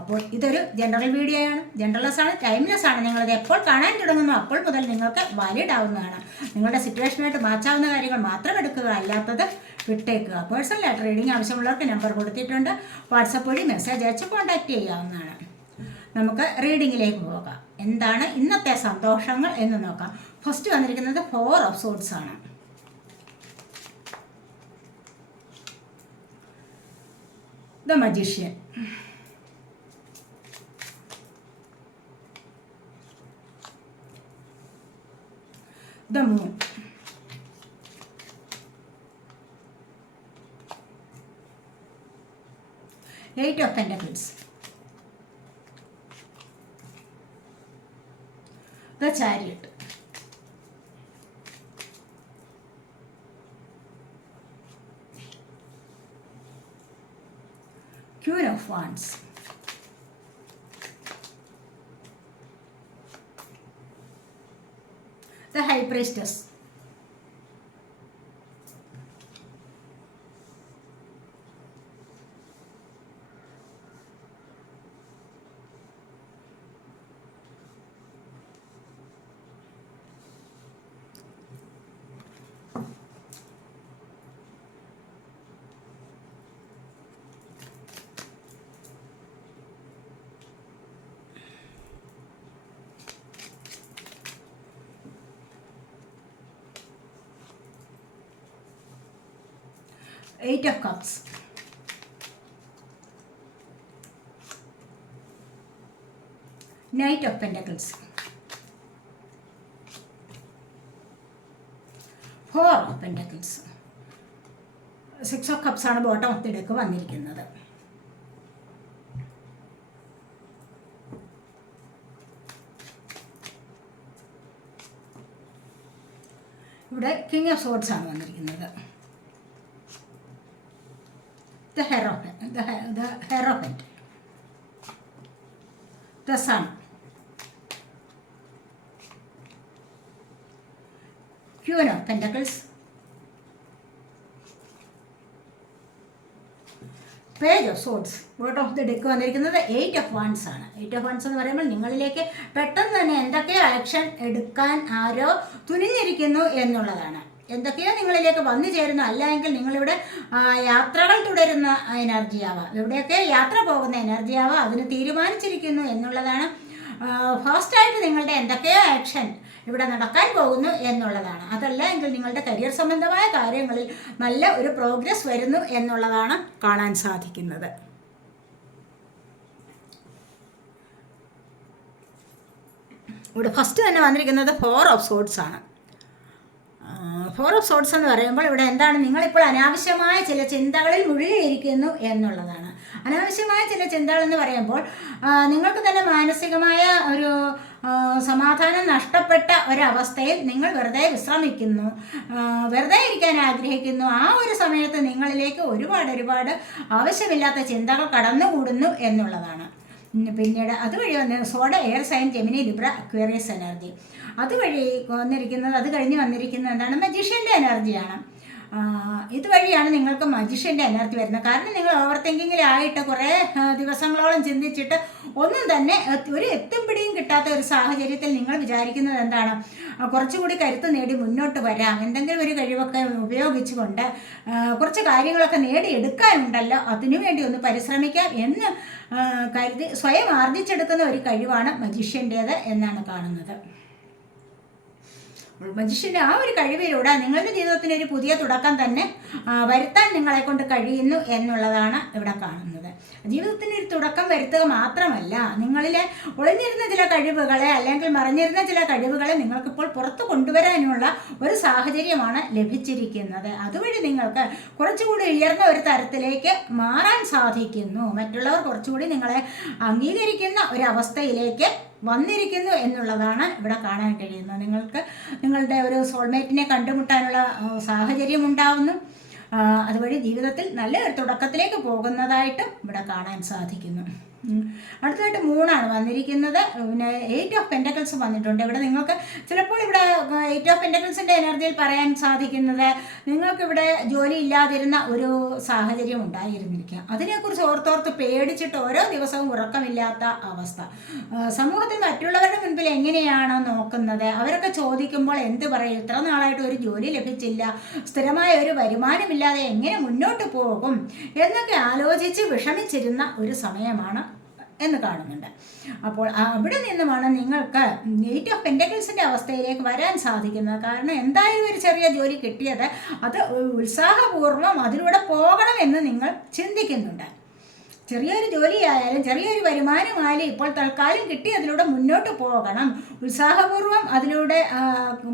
അപ്പോൾ ഇതൊരു general video ആണ്. ജനറൽലെസ് ആണ് ടൈംലെസ് ആണ്. നിങ്ങളത് എപ്പോൾ കാണാൻ തുടങ്ങുന്നു അപ്പോൾ മുതൽ നിങ്ങൾക്ക് വാലിഡ് ആവുന്നതാണ്. നിങ്ങളുടെ സിറ്റുവേഷനായിട്ട് മാച്ചാവുന്ന കാര്യങ്ങൾ മാത്രം എടുക്കുക അല്ലാത്തത് വിട്ടേക്കുക. പേഴ്സണലായിട്ട് റീഡിംഗ് ആവശ്യമുള്ളവർക്ക് നമ്പർ കൊടുത്തിട്ടുണ്ട്. വാട്സപ്പ് വഴി മെസ്സേജ് അയച്ച് കോൺടാക്റ്റ് ചെയ്യാവുന്നതാണ്. നമുക്ക് റീഡിങ്ങിലേക്ക് പോകാം. എന്താണ് ഇന്നത്തെ സന്തോഷങ്ങൾ എന്ന് നോക്കാം. ഫസ്റ്റ് വന്നിരിക്കുന്നത് ഫോർ ഓഫ് സോഡ്സ് ആണ്. The magician da mãe. Eight of Pentacles. The Chariot. Cure of Wands. breasters Eight of Cups. Knight of Pentacles. Four of Pentacles. Six of cups ആണ് ബോട്ടം ഓഫ് ദി വന്നിരിക്കുന്നത് ഇവിടെ king of swords ആണ് വന്നിരിക്കുന്നത് the Hierophant, the, the Hierophant, the Sun, Queen of Pentacles, page of swords bottom of the deck വന്നിരിക്കുന്നത് eight of wands ആണ്. Eight of wands എന്ന് പറയുമ്പോൾ നിങ്ങളിലേക്ക് പെട്ടെന്ന് തന്നെ എന്തൊക്കെ ആക്ഷൻ എടുക്കാൻ ആരോ തുനിഞ്ഞിരിക്കുന്നു എന്നുള്ളതാണ്. എന്തൊക്കെയോ നിങ്ങളിലേക്ക് വന്നു ചേരുന്നു. അല്ലെങ്കിൽ നിങ്ങളിവിടെ യാത്രകൾ തുടരുന്ന എനർജി ആവാം. എവിടെയൊക്കെ യാത്ര പോകുന്ന എനർജി ആവാം. അതിന് തീരുമാനിച്ചിരിക്കുന്നു എന്നുള്ളതാണ്. ഫാസ്റ്റായിട്ട് നിങ്ങളുടെ എന്തൊക്കെയോ ആക്ഷൻ ഇവിടെ നടക്കാൻ പോകുന്നു എന്നുള്ളതാണ്. അതല്ല എങ്കിൽ നിങ്ങളുടെ കരിയർ സംബന്ധമായ കാര്യങ്ങളിൽ നല്ല ഒരു പ്രോഗ്രസ് വരുന്നു എന്നുള്ളതാണ് കാണാൻ സാധിക്കുന്നത്. ഇവിടെ ഫസ്റ്റ് തന്നെ വന്നിരിക്കുന്നത് ഫോർ ഓഫ് സോഡ്സ് ആണ്. ഫോർ ഓഫ് സോഡ്സ് എന്ന് പറയുമ്പോൾ ഇവിടെ എന്താണ്? നിങ്ങളിപ്പോൾ അനാവശ്യമായ ചില ചിന്തകളിൽ മുഴുകിയിരിക്കുന്നു എന്നുള്ളതാണ്. അനാവശ്യമായ ചില ചിന്തകൾ എന്ന് പറയുമ്പോൾ നിങ്ങൾക്ക് തന്നെ മാനസികമായ ഒരു സമാധാനം നഷ്ടപ്പെട്ട ഒരവസ്ഥയിൽ നിങ്ങൾ വെറുതെ വിശ്രമിക്കുന്നു. വെറുതെ ഇരിക്കാൻ ആഗ്രഹിക്കുന്നു. ആ ഒരു സമയത്ത് നിങ്ങളിലേക്ക് ഒരുപാട് ഒരുപാട് ആവശ്യമില്ലാത്ത ചിന്തകൾ കടന്നുകൂടുന്നു എന്നുള്ളതാണ്. പിന്നീട് അതുവഴി വന്ന swords air sign Gemini Libra Aquarius energy. അതുവഴി വന്നിരിക്കുന്നത് അത് കഴിഞ്ഞ് വന്നിരിക്കുന്നത് എന്താണ്? മജീഷ്യന്റെ എനർജിയാണ്. ഇതുവഴിയാണ് നിങ്ങൾക്ക് മജിഷ്യന്റെ എനർജി വരുന്നത്. കാരണം നിങ്ങൾ ഓവർ തിങ്കിങ്ങിലായിട്ട് കുറേ ദിവസങ്ങളോളം ചിന്തിച്ചിട്ട് ഒന്നും തന്നെ ഒരു എത്തും പിടിയും കിട്ടാത്ത ഒരു സാഹചര്യത്തിൽ നിങ്ങൾ വിചാരിക്കുന്നത് എന്താണ്? കുറച്ചുകൂടി കരുത്ത് നേടി മുന്നോട്ട് വരാം. എന്തെങ്കിലും ഒരു കഴിവൊക്കെ ഉപയോഗിച്ചുകൊണ്ട് കുറച്ച് കാര്യങ്ങളൊക്കെ നേടിയെടുക്കാനുണ്ടല്ലോ. അതിനുവേണ്ടി ഒന്ന് പരിശ്രമിക്കാം എന്ന് കരുതി സ്വയം ആർജിച്ചെടുക്കുന്ന ഒരു കഴിവാണ് മജിഷ്യന്റേത് എന്നാണ് കാണുന്നത്. മനുഷ്യന്റെ ആ ഒരു കഴിവിലൂടെ നിങ്ങളുടെ ജീവിതത്തിന് ഒരു പുതിയ തുടക്കം തന്നെ വരുത്താൻ നിങ്ങളെ കൊണ്ട് കഴിയുന്നു എന്നുള്ളതാണ് ഇവിടെ കാണുന്നത്. ജീവിതത്തിന് ഒരു തുടക്കം വരുത്തുക മാത്രമല്ല നിങ്ങളിലെ ഒളിഞ്ഞിരുന്ന ചില കഴിവുകളെ അല്ലെങ്കിൽ മറിഞ്ഞിരുന്ന ചില കഴിവുകളെ നിങ്ങൾക്കിപ്പോൾ പുറത്തു കൊണ്ടുവരാനുള്ള ഒരു സാഹചര്യമാണ് ലഭിച്ചിരിക്കുന്നത്. അതുവഴി നിങ്ങൾക്ക് കുറച്ചുകൂടി ഉയർന്ന ഒരു തരത്തിലേക്ക് മാറാൻ സാധിക്കുന്നു. മറ്റുള്ളവർ കുറച്ചുകൂടി നിങ്ങളെ അംഗീകരിക്കുന്ന ഒരു അവസ്ഥയിലേക്ക് വന്നിരിക്കുന്നു എന്നുള്ളതാണ് ഇവിടെ കാണാൻ കഴിയുന്നത് നിങ്ങൾക്ക് നിങ്ങളുടെ ഒരു സോൾമേറ്റിനെ കണ്ടുമുട്ടാനുള്ള സാഹചര്യം ഉണ്ടാവുന്നു അതുവഴി ജീവിതത്തിൽ നല്ല ഒരു തുടക്കത്തിലേക്ക് പോകുന്നതായിട്ടും ഇവിടെ കാണാൻ സാധിക്കുന്നു. അടുത്തതായിട്ട് മൂണാണ് വന്നിരിക്കുന്നത്. പിന്നെ എയ്റ്റ് ഓഫ് പെന്റക്കിൾസ് വന്നിട്ടുണ്ട്. ഇവിടെ നിങ്ങൾക്ക് ചിലപ്പോൾ ഇവിടെ എയ്റ്റ് ഓഫ് പെന്റക്കിൾസിന്റെ എനർജിയിൽ പറയാൻ സാധിക്കുന്നത് നിങ്ങൾക്കിവിടെ ജോലി ഇല്ലാതിരുന്ന ഒരു സാഹചര്യം ഉണ്ടായിരുന്നിരിക്കാം അതിനെക്കുറിച്ച് ഓർത്തോർത്ത് പേടിച്ചിട്ട് ഓരോ ദിവസവും ഉറക്കമില്ലാത്ത അവസ്ഥ. സമൂഹത്തിൽ മറ്റുള്ളവരുടെ മുൻപിൽ എങ്ങനെയാണ് നോക്കുന്നത്? അവരൊക്കെ ചോദിക്കുമ്പോൾ എന്ത് പറയും? ഇത്ര നാളായിട്ട് ഒരു ജോലി ലഭിച്ചില്ല. സ്ഥിരമായ ഒരു വരുമാനമില്ലാതെ എങ്ങനെ മുന്നോട്ട് പോകും? എന്നൊക്കെ ആലോചിച്ച് വിഷമിച്ചിരുന്ന ഒരു സമയമാണ് എന്ന് കാണുന്നുണ്ട്. അപ്പോൾ അവിടെ നിന്നുമാണ് നിങ്ങൾക്ക് എയ്റ്റ് ഓഫ് പെന്റക്കിൾസിന്റെ അവസ്ഥയിലേക്ക് വരാൻ സാധിക്കുന്നത്. കാരണം എന്തായാലും ഒരു ചെറിയ ജോലി കിട്ടിയത് അത് ഉത്സാഹപൂർവം അതിലൂടെ പോകണമെന്ന് നിങ്ങൾ ചിന്തിക്കുന്നുണ്ട്. ചെറിയൊരു ജോലിയായാലും ചെറിയൊരു വരുമാനമായാലും ഇപ്പോൾ തൽക്കാലം കിട്ടി അതിലൂടെ മുന്നോട്ട് പോകണം. ഉത്സാഹപൂർവം അതിലൂടെ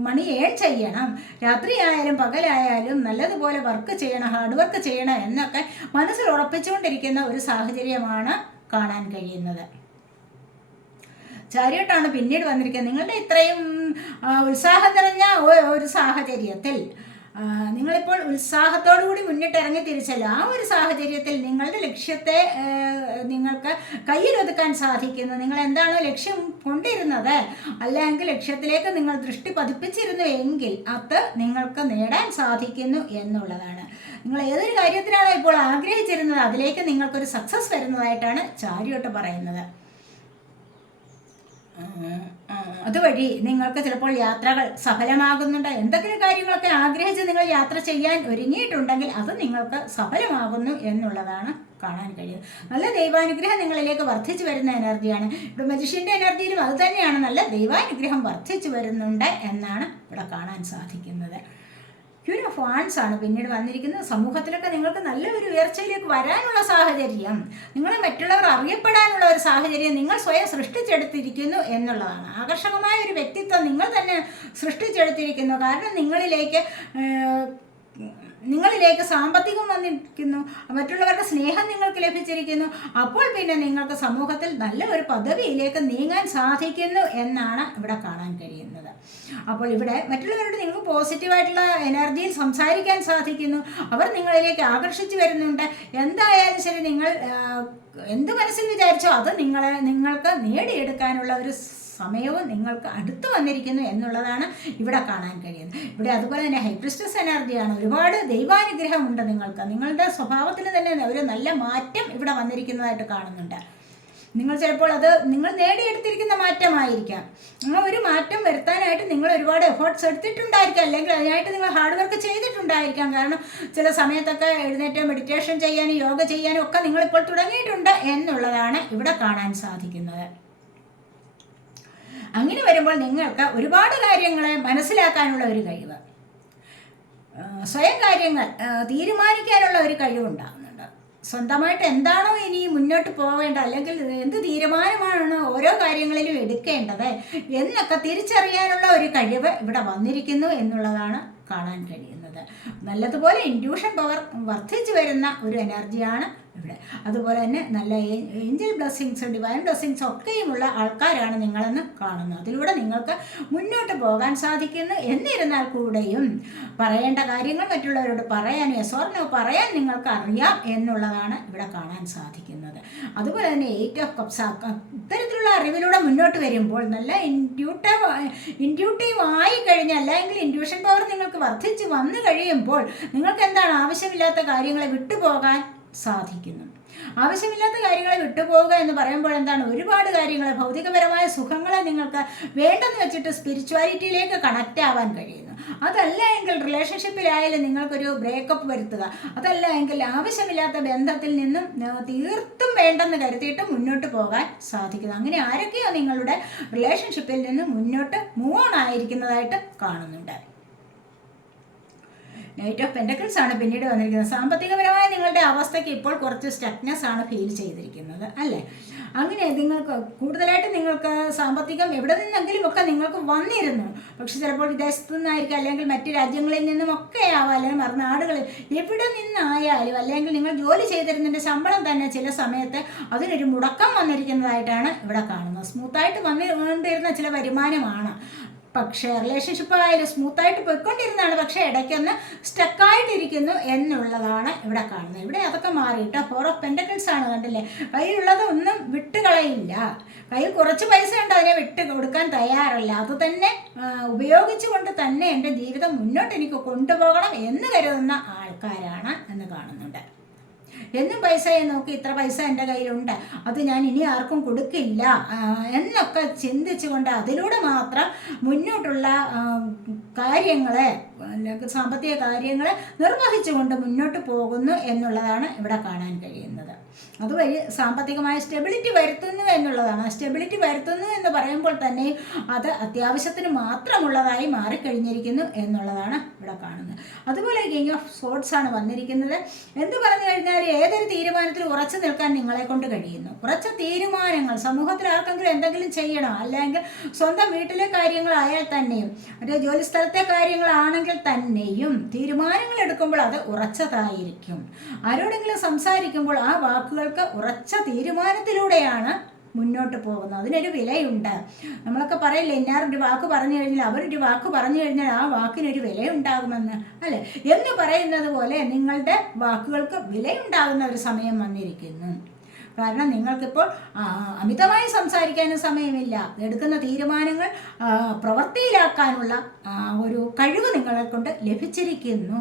മണി ഏൺ ചെയ്യണം. രാത്രിയായാലും പകലായാലും നല്ലതുപോലെ വർക്ക് ചെയ്യണം ഹാർഡ് വർക്ക് ചെയ്യണം എന്നൊക്കെ മനസ്സിൽ ഉറപ്പിച്ചുകൊണ്ടിരിക്കുന്ന ഒരു സാഹചര്യമാണ് കാണാൻ കഴിയുന്നത്. ചാരിയോട്ടാണ് പിന്നീട് വന്നിരിക്കുന്നത്. നിങ്ങളുടെ ഇത്രയും ഉത്സാഹം നിറഞ്ഞ ഒരു സാഹചര്യത്തിൽ നിങ്ങളിപ്പോൾ ഉത്സാഹത്തോടു കൂടി മുന്നിട്ടിറങ്ങി തിരിച്ചല്ലോ ആ ഒരു സാഹചര്യത്തിൽ നിങ്ങളുടെ ലക്ഷ്യത്തെ നിങ്ങൾക്ക് കയ്യിലൊതുക്കാൻ സാധിക്കുന്നു. നിങ്ങൾ എന്താണോ ലക്ഷ്യം കൊണ്ടിരുന്നത് അല്ലെങ്കിൽ ലക്ഷ്യത്തിലേക്ക് നിങ്ങൾ ദൃഷ്ടി പതിപ്പിച്ചിരുന്നു എങ്കിൽ അത് നിങ്ങൾക്ക് നേടാൻ സാധിക്കുന്നു എന്നുള്ളതാണ്. നിങ്ങൾ ഏതൊരു കാര്യത്തിനാണോ ഇപ്പോൾ ആഗ്രഹിച്ചിരുന്നത് അതിലേക്ക് നിങ്ങൾക്കൊരു സക്സസ് വരുന്നതായിട്ടാണ് ചാരിയോട്ട് പറയുന്നത്. അതുവഴി നിങ്ങൾക്ക് ചിലപ്പോൾ യാത്രകൾ സഫലമാകുന്നുണ്ട്. എന്തെങ്കിലും കാര്യങ്ങളൊക്കെ ആഗ്രഹിച്ച് നിങ്ങൾ യാത്ര ചെയ്യാൻ ഒരുങ്ങിയിട്ടുണ്ടെങ്കിൽ അത് നിങ്ങൾക്ക് സഫലമാകുന്നു എന്നുള്ളതാണ് കാണാൻ കഴിയുന്നത്. നല്ല ദൈവാനുഗ്രഹം നിങ്ങളിലേക്ക് വർദ്ധിച്ചു വരുന്ന എനർജിയാണ്. ഇവിടെ മജിഷ്യന്റെ എനർജിയിലും അത് തന്നെയാണ്. നല്ല ദൈവാനുഗ്രഹം വർദ്ധിച്ചു വരുന്നുണ്ട് എന്നാണ് ഇവിടെ കാണാൻ സാധിക്കുന്നത്. ക്യൂൻ ഓഫ് ആണ്. പിന്നീട് വന്നിരിക്കുന്നത് സമൂഹത്തിലൊക്കെ നിങ്ങൾക്ക് നല്ല ഒരു ഉയർച്ചയിലേക്ക് വരാനുള്ള സാഹചര്യം. നിങ്ങളെ മറ്റുള്ളവർ അറിയപ്പെടാനുള്ള ഒരു സാഹചര്യം നിങ്ങൾ സ്വയം സൃഷ്ടിച്ചെടുത്തിരിക്കുന്നു എന്നുള്ളതാണ്. ആകർഷകമായ ഒരു വ്യക്തിത്വം നിങ്ങൾ തന്നെ സൃഷ്ടിച്ചെടുത്തിരിക്കുന്നു. കാരണം നിങ്ങളിലേക്ക് നിങ്ങളിലേക്ക് സാമ്പത്തികം വന്നിരിക്കുന്നു മറ്റുള്ളവരുടെ സ്നേഹം നിങ്ങൾക്ക് ലഭിച്ചിരിക്കുന്നു അപ്പോൾ പിന്നെ നിങ്ങൾക്ക് സമൂഹത്തിൽ നല്ല ഒരു പദവിയിലേക്ക് നീങ്ങാൻ സാധിക്കുന്നു എന്നാണ് ഇവിടെ കാണാൻ കഴിയുന്നത്. അപ്പോൾ ഇവിടെ മറ്റുള്ളവരോട് നിങ്ങൾക്ക് പോസിറ്റീവായിട്ടുള്ള എനർജിയിൽ സംസാരിക്കാൻ സാധിക്കുന്നു. അവർ നിങ്ങളിലേക്ക് ആകർഷിച്ചു വരുന്നുണ്ട്. എന്തായാലും ശരി നിങ്ങൾ എന്ത് മനസ്സിൽ വിചാരിച്ചോ അത് നിങ്ങളെ നിങ്ങൾക്ക് നേടിയെടുക്കാനുള്ള ഒരു സമയവും നിങ്ങൾക്ക് അടുത്ത് വന്നിരിക്കുന്നു എന്നുള്ളതാണ് ഇവിടെ കാണാൻ കഴിയുന്നത്. ഇവിടെ അതുപോലെ തന്നെ ഹൈപ്രിസ്റ്റസ് എനർജിയാണ്. ഒരുപാട് ദൈവാനുഗ്രഹമുണ്ട് നിങ്ങൾക്ക്. നിങ്ങളുടെ സ്വഭാവത്തിൽ തന്നെ ഒരു നല്ല മാറ്റം ഇവിടെ വന്നിരിക്കുന്നതായിട്ട് കാണുന്നുണ്ട്. നിങ്ങൾ ചിലപ്പോൾ അത് നിങ്ങൾ നേടിയെടുത്തിരിക്കുന്ന മാറ്റമായിരിക്കാം. നിങ്ങൾ ഒരു മാറ്റം വരുത്താനായിട്ട് നിങ്ങൾ ഒരുപാട് എഫേർട്സ് എടുത്തിട്ടുണ്ടായിരിക്കാം. അല്ലെങ്കിൽ അതിനായിട്ട് നിങ്ങൾ ഹാർഡ് വർക്ക് ചെയ്തിട്ടുണ്ടായിരിക്കാം. കാരണം ചില സമയത്തൊക്കെ എഴുന്നേറ്റ് മെഡിറ്റേഷൻ ചെയ്യാനും യോഗ ചെയ്യാനും ഒക്കെ നിങ്ങളിപ്പോൾ തുടങ്ങിയിട്ടുണ്ട് എന്നുള്ളതാണ് ഇവിടെ കാണാൻ സാധിക്കുന്നത്. അങ്ങനെ വരുമ്പോൾ നിങ്ങൾക്ക് ഒരുപാട് കാര്യങ്ങളെ മനസ്സിലാക്കാനുള്ള ഒരു കഴിവ്. സ്വയം കാര്യങ്ങൾ തീരുമാനിക്കാനുള്ള ഒരു കഴിവുണ്ടാകുന്നുണ്ട് സ്വന്തമായിട്ട് എന്താണോ ഇനി മുന്നോട്ട് പോകേണ്ട അല്ലെങ്കിൽ എന്ത് തീരുമാനമാണ് ഓരോ കാര്യങ്ങളിലും എടുക്കേണ്ടത് എന്നൊക്കെ തിരിച്ചറിയാനുള്ള ഒരു കഴിവ് ഇവിടെ വന്നിരിക്കുന്നു എന്നുള്ളതാണ് കാണാൻ കഴിയുന്നത്. നല്ലതുപോലെ ഇൻഡ്യൂഷൻ പവർ വർദ്ധിച്ചു വരുന്ന ഒരു എനർജിയാണ് ഇവിടെ. അതുപോലെ തന്നെ നല്ല ഏഞ്ചൽ ബ്ലെസ്സിങ്സ് ഡിവൈൻ ബ്ലെസ്സിങ്സ് ഒക്കെയുമുള്ള ആൾക്കാരാണ് നിങ്ങളെന്ന് കാണുന്നത് അതിലൂടെ നിങ്ങൾക്ക് മുന്നോട്ട് പോകാൻ സാധിക്കുന്നു എന്നിരുന്നാൽ കൂടെയും പറയേണ്ട കാര്യങ്ങൾ മറ്റുള്ളവരോട് പറയാൻ യസോർനോ പറയാൻ നിങ്ങൾക്ക് അറിയാം എന്നുള്ളതാണ് ഇവിടെ കാണാൻ സാധിക്കുന്നത്. അതുപോലെ തന്നെ എയ്റ്റ് ഓഫ് കപ്സ് ഇത്തരത്തിലുള്ള അറിവിലൂടെ മുന്നോട്ട് വരുമ്പോൾ നല്ല ഇൻഡ്യൂട്ടീവ് ഇൻഡ്യൂട്ടീവ് ആയി കഴിഞ്ഞാൽ അല്ലെങ്കിൽ ഇൻഡ്യൂഷൻ പവർ നിങ്ങൾക്ക് വർദ്ധിച്ച് വന്നു കഴിയുമ്പോൾ നിങ്ങൾക്ക് എന്താണ് ആവശ്യമില്ലാത്ത കാര്യങ്ങളെ വിട്ടുപോകാൻ സാധിക്കുന്നു. ആവശ്യമില്ലാത്ത കാര്യങ്ങളെ വിട്ടുപോവുക എന്ന് പറയുമ്പോൾ എന്താണ്? ഒരുപാട് കാര്യങ്ങൾ ഭൗതികപരമായ സുഖങ്ങളെ നിങ്ങൾക്ക് വേണ്ടെന്ന് വെച്ചിട്ട് സ്പിരിച്വാലിറ്റിയിലേക്ക് കണക്റ്റ് ആവാൻ കഴിയുന്നു. അതല്ല എങ്കിൽ റിലേഷൻഷിപ്പിലായാലും നിങ്ങൾക്കൊരു ബ്രേക്കപ്പ് വരുത്തുക. അതല്ല എങ്കിൽ ആവശ്യമില്ലാത്ത ബന്ധത്തിൽ നിന്നും തീർത്തും വേണ്ടെന്ന് കരുതിയിട്ട് മുന്നോട്ട് പോകാൻ സാധിക്കുന്നു. അങ്ങനെ ആരൊക്കെയോ നിങ്ങളുടെ റിലേഷൻഷിപ്പിൽ നിന്ന് മുന്നോട്ട് മൂവ് ഓൺ ആയിരിക്കുന്നതായിട്ട് കാണുന്നുണ്ട്. നൈറ്റ് ഓഫ് പെൻഡക്കിൾസ് ആണ് പിന്നീട് വന്നിരിക്കുന്നത്. സാമ്പത്തികപരമായ നിങ്ങളുടെ അവസ്ഥയ്ക്ക് ഇപ്പോൾ കുറച്ച് സ്റ്റക്നെസ് ആണ് ഫീൽ ചെയ്തിരിക്കുന്നത് അല്ലേ? അങ്ങനെ നിങ്ങൾക്ക് കൂടുതലായിട്ട് നിങ്ങൾക്ക് സാമ്പത്തികം എവിടെ നിന്നെങ്കിലും ഒക്കെ നിങ്ങൾക്ക് വന്നിരുന്നു. പക്ഷെ ചിലപ്പോൾ വിദേശത്തു നിന്നായിരിക്കും അല്ലെങ്കിൽ മറ്റ് രാജ്യങ്ങളിൽ നിന്നും ഒക്കെ ആവാം അല്ലെങ്കിൽ മറുനാടുകളിൽ എവിടെ നിന്നായാലും അല്ലെങ്കിൽ നിങ്ങൾ ജോലി ചെയ്തിരുന്നതിന്റെ ശമ്പളം തന്നെ ചില സമയത്ത് അതിനൊരു മുടക്കം വന്നിരിക്കുന്നതായിട്ടാണ് ഇവിടെ കാണുന്നത്. സ്മൂത്തായിട്ട് വന്നിരുന്ന ചില വരുമാനമാണ്. പക്ഷേ റിലേഷൻഷിപ്പ് ആയാലും സ്മൂത്തായിട്ട് പോയിക്കൊണ്ടിരുന്നതാണ്. പക്ഷേ ഇടയ്ക്കൊന്ന് സ്റ്റക്കായിട്ടിരിക്കുന്നു എന്നുള്ളതാണ് ഇവിടെ കാണുന്നത്. ഇവിടെ അതൊക്കെ മാറിയിട്ട്? ഫോർ ഓഫ് പെൻഡക്കൻസ് ആണ് കണ്ടില്ലേ? കയ്യിലുള്ളത് ഒന്നും വിട്ടുകളയില്ല. കയ്യിൽ കുറച്ച് പൈസ ഉണ്ട് അതിനെ വിട്ട് കൊടുക്കാൻ തയ്യാറല്ല. അത് തന്നെ ഉപയോഗിച്ചുകൊണ്ട് തന്നെ എന്റെ ജീവിതം മുന്നോട്ട് എനിക്ക് കൊണ്ടുപോകണം എന്ന് കരുതുന്ന ആൾക്കാരാണ് എന്ന് കാണുന്നുണ്ട്. എന്നും പൈസ നോക്കി ഇത്ര പൈസ എന്റെ കയ്യിലുണ്ട്. അത് ഞാൻ ഇനി ആർക്കും കൊടുക്കില്ല. എന്നൊക്കെ ചിന്തിച്ചുകൊണ്ട് അതിലൂടെ മാത്രം മുന്നോട്ടുള്ള കാര്യങ്ങളെ സാമ്പത്തിക കാര്യങ്ങൾ നിർവഹിച്ചുകൊണ്ട് മുന്നോട്ട് പോകുന്നു എന്നുള്ളതാണ് ഇവിടെ കാണാൻ കഴിയുന്നത്. അതുവഴി സാമ്പത്തികമായ സ്റ്റെബിലിറ്റി വരുത്തുന്നു എന്നുള്ളതാണ്. സ്റ്റെബിലിറ്റി വരുത്തുന്നു എന്ന് പറയുമ്പോൾ തന്നെ അത് അത്യാവശ്യത്തിന് മാത്രമുള്ളതായി മാറിക്കഴിഞ്ഞിരിക്കുന്നു എന്നുള്ളതാണ് ഇവിടെ കാണുന്നത്. അതുപോലെ കിങ് ഓഫ് സ്പോർട്സ് ആണ് വന്നിരിക്കുന്നത്. എന്ത് പറഞ്ഞു കഴിഞ്ഞാൽ ഏതൊരു തീരുമാനത്തിൽ ഉറച്ചു നിൽക്കാൻ നിങ്ങളെ കൊണ്ട് കഴിയുന്നു. കുറച്ച് തീരുമാനങ്ങൾ സമൂഹത്തിൽ ആർക്കെങ്കിലും എന്തെങ്കിലും ചെയ്യണം അല്ലെങ്കിൽ സ്വന്തം വീട്ടിലെ കാര്യങ്ങളായാൽ തന്നെയും ഒരു ജോലിസ്ഥലത്തെ കാര്യങ്ങളാണെങ്കിൽ തന്നെയും തീരുമാനങ്ങൾ എടുക്കുമ്പോൾ അത് ഉറച്ചതായിരിക്കും. ആരോടെങ്കിലും സംസാരിക്കുമ്പോൾ ആ വാക്കുകൾക്ക് ഉറച്ച തീരുമാനത്തിലൂടെയാണ് മുന്നോട്ട് പോകുന്നത്. അതിനൊരു വിലയുണ്ട്. നമ്മളൊക്കെ പറയില്ലേ ഇന്നാറൊരു വാക്ക് പറഞ്ഞു കഴിഞ്ഞാൽ അവരൊരു വാക്ക് പറഞ്ഞു കഴിഞ്ഞാൽ ആ വാക്കിനൊരു വിലയുണ്ടാകുമെന്ന്. അല്ലേ? എന്ന് പറയുന്നത് പോലെ നിങ്ങളുടെ വാക്കുകൾക്ക് വിലയുണ്ടാകുന്ന ഒരു സമയം വന്നിരിക്കുന്നു. കാരണം നിങ്ങൾക്കിപ്പോൾ അമിതമായി സംസാരിക്കാനും സമയമില്ല. എടുക്കുന്ന തീരുമാനങ്ങൾ പ്രവൃത്തിയിലാക്കാനുള്ള ഒരു കഴിവ് നിങ്ങളെ കൊണ്ട് ലഭിച്ചിരിക്കുന്നു.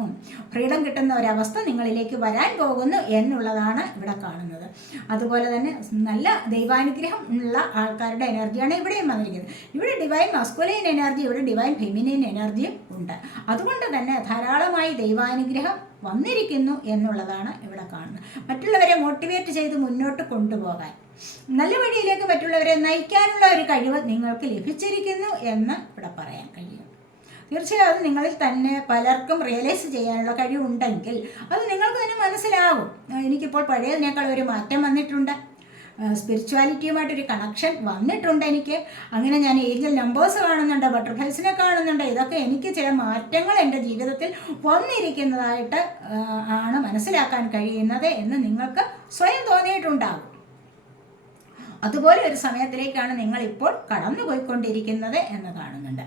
ഫ്രീഡം കിട്ടുന്ന ഒരവസ്ഥ നിങ്ങളിലേക്ക് വരാൻ പോകുന്നു എന്നുള്ളതാണ് ഇവിടെ കാണുന്നത്. അതുപോലെ തന്നെ നല്ല ദൈവാനുഗ്രഹം ഉള്ള ആൾക്കാരുടെ എനർജിയാണ് ഇവിടെയും വന്നിരിക്കുന്നത്. ഇവിടെ ഡിവൈൻ മസ്കുലൈൻ എനർജി ഇവിടെ ഡിവൈൻ ഫെമിനൈൻ എനർജിയും ഉണ്ട്. അതുകൊണ്ട് തന്നെ ധാരാളമായി ദൈവാനുഗ്രഹം വന്നിരിക്കുന്നു എന്നുള്ളതാണ് ഇവിടെ കാണുന്നത്. മറ്റുള്ളവരെ മോട്ടിവേറ്റ് ചെയ്ത് മുന്നോട്ട് കൊണ്ടുപോകാൻ. നല്ല വഴിയിലേക്ക് മറ്റുള്ളവരെ നയിക്കാനുള്ള ഒരു കഴിവ് നിങ്ങൾക്ക് ലഭിച്ചിരിക്കുന്നു എന്ന് ഇവിടെ പറയാൻ കഴിയും. തീർച്ചയായും നിങ്ങളിൽ തന്നെ പലർക്കും റിയലൈസ് ചെയ്യാനുള്ള കഴിവുണ്ടെങ്കിൽ അത് നിങ്ങൾക്ക് തന്നെ മനസ്സിലാകും എനിക്കിപ്പോൾ പഴയതിനേക്കാൾ ഒരു മാറ്റം വന്നിട്ടുണ്ട്. സ്പിരിച്വാലിറ്റിയുമായിട്ടൊരു കണക്ഷൻ വന്നിട്ടുണ്ട് എനിക്ക്. അങ്ങനെ ഞാൻ ഏഞ്ചൽ നമ്പേഴ്സ് കാണുന്നുണ്ട് ബട്ടർഫ്ലൈസിനെ കാണുന്നുണ്ട്. ഇതൊക്കെ എനിക്ക് ചില മാറ്റങ്ങൾ എന്റെ ജീവിതത്തിൽ വന്നിരിക്കുന്നതായിട്ട് ആണ് മനസ്സിലാക്കാൻ കഴിയുന്നത് എന്ന് നിങ്ങൾക്ക് സ്വയം തോന്നിയിട്ടുണ്ടാകും. അതുപോലെ ഒരു സമയത്തിലേക്കാണ് നിങ്ങൾ ഇപ്പോൾ കടന്നുപോയിക്കൊണ്ടിരിക്കുന്നത് എന്ന് കാണുന്നുണ്ട്.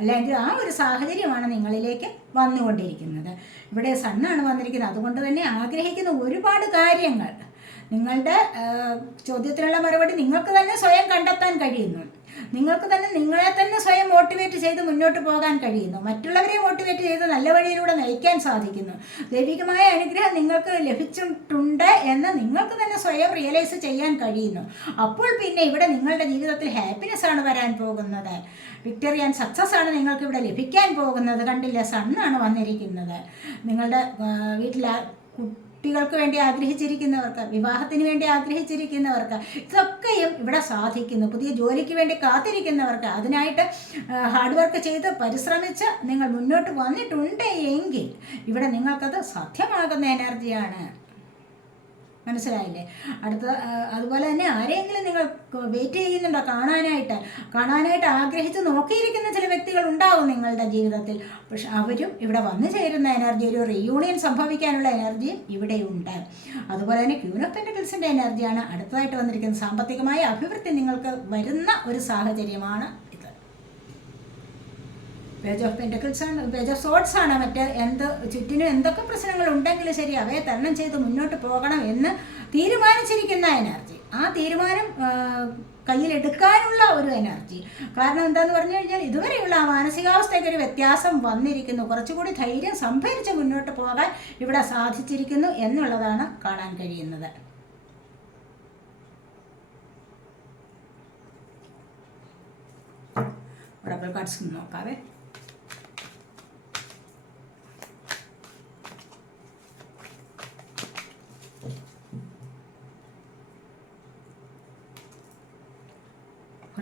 അല്ലെങ്കിൽ ആ ഒരു സാഹചര്യമാണ് നിങ്ങളിലേക്ക് വന്നുകൊണ്ടിരിക്കുന്നത്. ഇവിടെ സണ്ണാണ് വന്നിരിക്കുന്നത്. അതുകൊണ്ട് തന്നെ ആഗ്രഹിക്കുന്ന ഒരുപാട് കാര്യങ്ങൾ നിങ്ങളുടെ ചോദ്യത്തിനുള്ള മറുപടി നിങ്ങൾക്ക് തന്നെ സ്വയം കണ്ടെത്താൻ കഴിയുന്നു. നിങ്ങൾക്ക് തന്നെ നിങ്ങളെ തന്നെ സ്വയം മോട്ടിവേറ്റ് ചെയ്ത് മുന്നോട്ട് പോകാൻ കഴിയുന്നു. മറ്റുള്ളവരെ മോട്ടിവേറ്റ് ചെയ്ത് നല്ല വഴിയിലൂടെ നയിക്കാൻ സാധിക്കുന്നു. ദൈവികമായ അനുഗ്രഹം നിങ്ങൾക്ക് ലഭിച്ചിട്ടുണ്ട് എന്ന് നിങ്ങൾക്ക് തന്നെ സ്വയം റിയലൈസ് ചെയ്യാൻ കഴിയുന്നു. അപ്പോൾ പിന്നെ ഇവിടെ നിങ്ങളുടെ ജീവിതത്തിൽ ഹാപ്പിനെസ് ആണ് വരാൻ പോകുന്നത്. വിക്ടറി ആൻഡ് സക്സസ് ആണ് നിങ്ങൾക്ക് ഇവിടെ ലഭിക്കാൻ പോകുന്നത്. കണ്ടില്ല? സണ്ണാണ് വന്നിരിക്കുന്നത്. നിങ്ങളുടെ വീട്ടിലെ കുട്ടികൾക്ക് വേണ്ടി ആഗ്രഹിച്ചിരിക്കുന്നവർക്ക് വിവാഹത്തിന് വേണ്ടി ആഗ്രഹിച്ചിരിക്കുന്നവർക്ക് ഇതൊക്കെയും ഇവിടെ സാധിക്കുന്നു. പുതിയ ജോലിക്ക് വേണ്ടി കാത്തിരിക്കുന്നവർക്ക് അതിനായിട്ട് ഹാർഡ് വർക്ക് ചെയ്ത് പരിശ്രമിച്ച് നിങ്ങൾ മുന്നോട്ട് വന്നിട്ടുണ്ട് എങ്കിൽ ഇവിടെ നിങ്ങൾക്കത് സാധ്യമാകുന്ന എനർജിയാണ് മനസ്സിലായില്ലേ? അടുത്ത അതുപോലെ തന്നെ ആരെങ്കിലും നിങ്ങൾ വെയിറ്റ് ചെയ്യുന്നുണ്ടോ കാണാനായിട്ട്? കാണാനായിട്ട് ആഗ്രഹിച്ച് നോക്കിയിരിക്കുന്ന ചില വ്യക്തികൾ ഉണ്ടാവും നിങ്ങളുടെ ജീവിതത്തിൽ. പക്ഷെ അവരും ഇവിടെ വന്നു ചേരുന്ന എനർജി ഒരു റീയൂണിയൻ സംഭവിക്കാനുള്ള എനർജിയും ഇവിടെയുണ്ട് അതുപോലെ തന്നെ പെന്റക്കിൾസിന്റെ എനർജിയാണ് അടുത്തതായിട്ട് വന്നിരിക്കുന്നത്. സാമ്പത്തികമായ അഭിവൃദ്ധി നിങ്ങൾക്ക് വരുന്ന ഒരു സാഹചര്യമാണ് പേജ് ഓഫ് പെന്റക്കിൾസ് ആണ് പേജ് ഓഫ് സോട്ട്സ് ആണ്. മറ്റേ എന്ത് ചുറ്റിനും എന്തൊക്കെ പ്രശ്നങ്ങൾ ഉണ്ടെങ്കിലും ശരി അവയെ തരണം ചെയ്ത് മുന്നോട്ട് പോകണം എന്ന് തീരുമാനിച്ചിരിക്കുന്ന എനർജി ആ തീരുമാനം കയ്യിലെടുക്കാനുള്ള ഒരു എനർജി കാരണം എന്താന്ന് പറഞ്ഞു കഴിഞ്ഞാൽ ഇതുവരെയുള്ള ആ മാനസികാവസ്ഥയ്ക്ക് ഒരു വ്യത്യാസം വന്നിരിക്കുന്നു. കുറച്ചുകൂടി ധൈര്യം സംഭരിച്ച് മുന്നോട്ട് പോകാൻ ഇവിടെ സാധിച്ചിരിക്കുന്നു എന്നുള്ളതാണ് കാണാൻ കഴിയുന്നത്. Double cards നോക്കാവേ.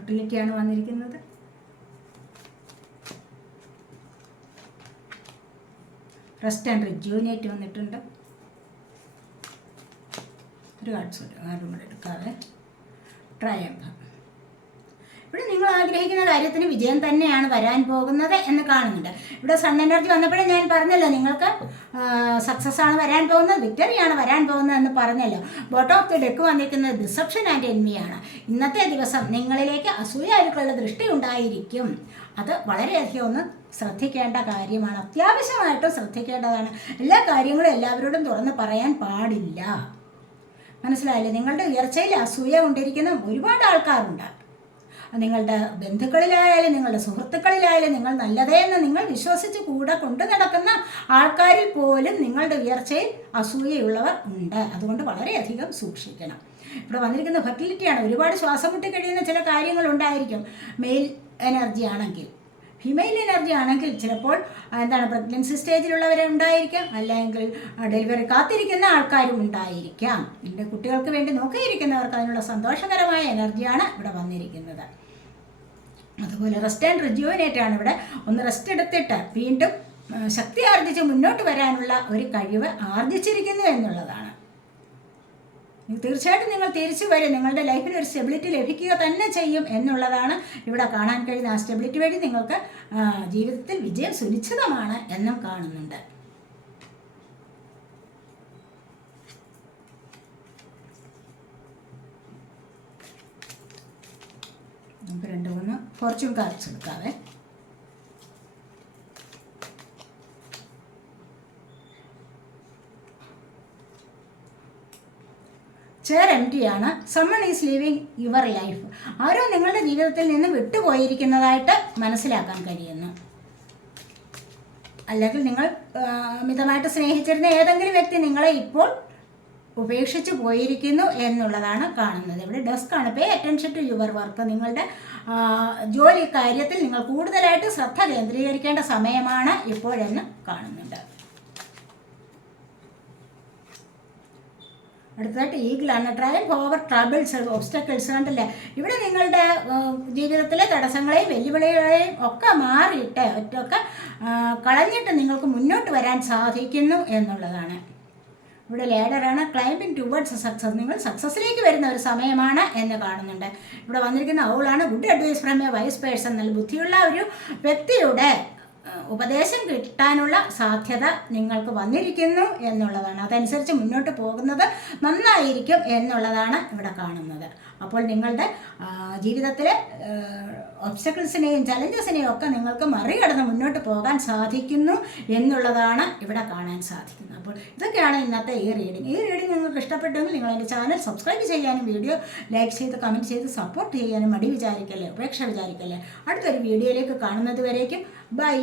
ഫെർട്ടിലിറ്റിയാണ് വന്നിരിക്കുന്നത്. റെസ്റ്റ് ആൻഡ് റിജ്യൂനേറ്റ് വന്നിട്ടുണ്ട്. ഒരു കാർഡ്സ് കാർഡും കൂടെ എടുക്കാതെ ട്രയംഭം ആഗ്രഹിക്കുന്ന കാര്യത്തിന് വിജയം തന്നെയാണ് വരാൻ പോകുന്നത് എന്ന് കാണുന്നുണ്ട്. ഇവിടെ സൺ എനർജി വന്നപ്പോഴും ഞാൻ പറഞ്ഞല്ലോ നിങ്ങൾക്ക് സക്സസ് ആണ് വരാൻ പോകുന്നത് വിക്ടറിയാണ് വരാൻ പോകുന്നത് എന്ന് പറഞ്ഞല്ലോ. ബോട്ടം ഓഫ് ദി ഡെക്ക് വന്നിരിക്കുന്നത് ഡിസപ്ഷൻ ആൻഡ് എൻമിയാണ് ഇന്നത്തെ ദിവസം നിങ്ങളിലേക്ക് അസൂയാരുക്കളുടെ ദൃഷ്ടി ഉണ്ടായിരിക്കും. അത് വളരെയധികം ഒന്ന് ശ്രദ്ധിക്കേണ്ട കാര്യമാണ്. അത്യാവശ്യമായിട്ടും ശ്രദ്ധിക്കേണ്ടതാണ്. എല്ലാ കാര്യങ്ങളും എല്ലാവരോടും തുറന്ന് പറയാൻ പാടില്ല. മനസ്സിലായില്ലേ? നിങ്ങളുടെ ഉയർച്ചയിൽ അസൂയ കൊണ്ടിരിക്കുന്ന ഒരുപാട് ആൾക്കാരുണ്ട്. നിങ്ങളുടെ ബന്ധുക്കളിലായാലും നിങ്ങളുടെ സുഹൃത്തുക്കളിലായാലും നിങ്ങൾ നല്ലതേ എന്ന് നിങ്ങൾ വിശ്വസിച്ച് കൂടെ കൊണ്ടു നടക്കുന്ന ആൾക്കാരിൽ പോലും നിങ്ങളുടെ ഉയർച്ചയിൽ അസൂയയുള്ളവർ ഉണ്ട്. അതുകൊണ്ട് വളരെയധികം സൂക്ഷിക്കണം. ഇവിടെ വന്നിരിക്കുന്ന ഫെർട്ടിലിറ്റിയാണ് ഒരുപാട് ശ്വാസം മുട്ടി കഴിയുന്ന ചില കാര്യങ്ങൾ ഉണ്ടായിരിക്കും. മെയിൽ എനർജി ആണെങ്കിൽ. ഫിമെയിൽ എനർജി ആണെങ്കിൽ ചിലപ്പോൾ എന്താണ് പ്രഗ്നൻസി സ്റ്റേജിലുള്ളവരെ ഉണ്ടായിരിക്കാം. അല്ലെങ്കിൽ ഡെലിവറി കാത്തിരിക്കുന്ന ആൾക്കാരും ഉണ്ടായിരിക്കാം. എന്റെ കുട്ടികൾക്ക് വേണ്ടി നോക്കിയിരിക്കുന്നവർക്ക് അതിനുള്ള സന്തോഷകരമായ എനർജിയാണ് ഇവിടെ വന്നിരിക്കുന്നത്. അതുപോലെ റെസ്റ്റ് ആൻഡ് റിജുവനേറ്റ് ആണ് ഇവിടെ. ഒന്ന് റെസ്റ്റ് എടുത്തിട്ട് വീണ്ടും ശക്തി ആർജിച്ച് മുന്നോട്ട് വരാനുള്ള ഒരു കഴിവ് ആർജിച്ചിരിക്കുന്നു എന്നുള്ളതാണ്. തീർച്ചയായിട്ടും നിങ്ങൾ തിരിച്ചു വരും. നിങ്ങളുടെ ലൈഫിൽ ഒരു സ്റ്റെബിലിറ്റി ലഭിക്കുക തന്നെ ചെയ്യും എന്നുള്ളതാണ് ഇവിടെ കാണാൻ കഴിയുന്ന ആ സ്റ്റെബിലിറ്റി വഴി നിങ്ങൾക്ക് ജീവിതത്തിൽ വിജയം സുനിശ്ചിതമാണ് എന്നും കാണുന്നുണ്ട്. നമുക്ക് കാർഡ്സ് എടുക്കാവേ ചെയർ എം ആണ്. Someone is living your life ആരോ നിങ്ങളുടെ ജീവിതത്തിൽ നിന്ന് വിട്ടുപോയിരിക്കുന്നതായിട്ട് മനസ്സിലാക്കാൻ കഴിയുന്നു. അല്ലെങ്കിൽ നിങ്ങൾ മിതമായിട്ട് സ്നേഹിച്ചിരുന്ന ഏതെങ്കിലും വ്യക്തി നിങ്ങളെ ഇപ്പോൾ ഉപേക്ഷിച്ച് പോയിരിക്കുന്നു എന്നുള്ളതാണ് കാണുന്നത്. ഇവിടെ ഡെസ്ക് ആണ്. Pay attention to your work നിങ്ങളുടെ ജോലി കാര്യത്തിൽ നിങ്ങൾ കൂടുതലായിട്ട് ശ്രദ്ധ കേന്ദ്രീകരിക്കേണ്ട സമയമാണ് ഇപ്പോഴെന്ന് കാണുന്നുണ്ട്. അടുത്തതായിട്ട് ഈഗിളാണ് ട്രൈ ഓവർ ട്രബിൾസ് ഒബ്സ്റ്റക്കിൾസ് കണ്ടല്ലേ? ഇവിടെ നിങ്ങളുടെ ജീവിതത്തിലെ തടസ്സങ്ങളെയും വെല്ലുവിളികളെയും ഒക്കെ മാറിയിട്ട് ഒറ്റൊക്കെ കളഞ്ഞിട്ട് നിങ്ങൾക്ക് മുന്നോട്ട് വരാൻ സാധിക്കുന്നു എന്നുള്ളതാണ്. ഇവിടെ ലേഡറാണ് ക്ലൈംബിംഗ് ടുവേർഡ്സ് സക്സസ് നിങ്ങൾ സക്സസ്സിലേക്ക് വരുന്ന ഒരു സമയമാണ് എന്ന് കാണുന്നുണ്ട്. ഇവിടെ വന്നിരിക്കുന്ന ഔളാണ് good advice from a wise person നല്ല ബുദ്ധിയുള്ള ഒരു വ്യക്തിയുടെ ഉപദേശം കിട്ടാനുള്ള സാധ്യത നിങ്ങൾക്ക് വന്നിരിക്കുന്നു എന്നുള്ളതാണ്. അതനുസരിച്ച് മുന്നോട്ട് പോകുന്നത് നന്നായിരിക്കും എന്നുള്ളതാണ് ഇവിടെ കാണുന്നത്. അപ്പോൾ നിങ്ങളുടെ ജീവിതത്തിലെ ഒബ്സ്റ്റക്കിൾസിനെയും ചലഞ്ചസിനെയും ഒക്കെ നിങ്ങൾക്ക് മറികടന്ന് മുന്നോട്ട് പോകാൻ സാധിക്കുന്നു എന്നുള്ളതാണ് ഇവിടെ കാണാൻ സാധിക്കുന്നത്. അപ്പോൾ ഇതൊക്കെയാണ് ഇന്നത്തെ ഈ റീഡിങ് ഈ റീഡിങ് നിങ്ങൾക്ക് ഇഷ്ടപ്പെട്ടെങ്കിൽ നിങ്ങൾ എന്റെ ചാനൽ സബ്സ്ക്രൈബ് ചെയ്യാനും വീഡിയോ ലൈക്ക് ചെയ്ത് കമന്റ് ചെയ്ത് സപ്പോർട്ട് ചെയ്യാനും മടി വിചാരിക്കല്ലേ ഉപേക്ഷ വിചാരിക്കല്ലേ? അടുത്തൊരു വീഡിയോയിലേക്ക് കാണുന്നത് വരേക്കും. ബൈ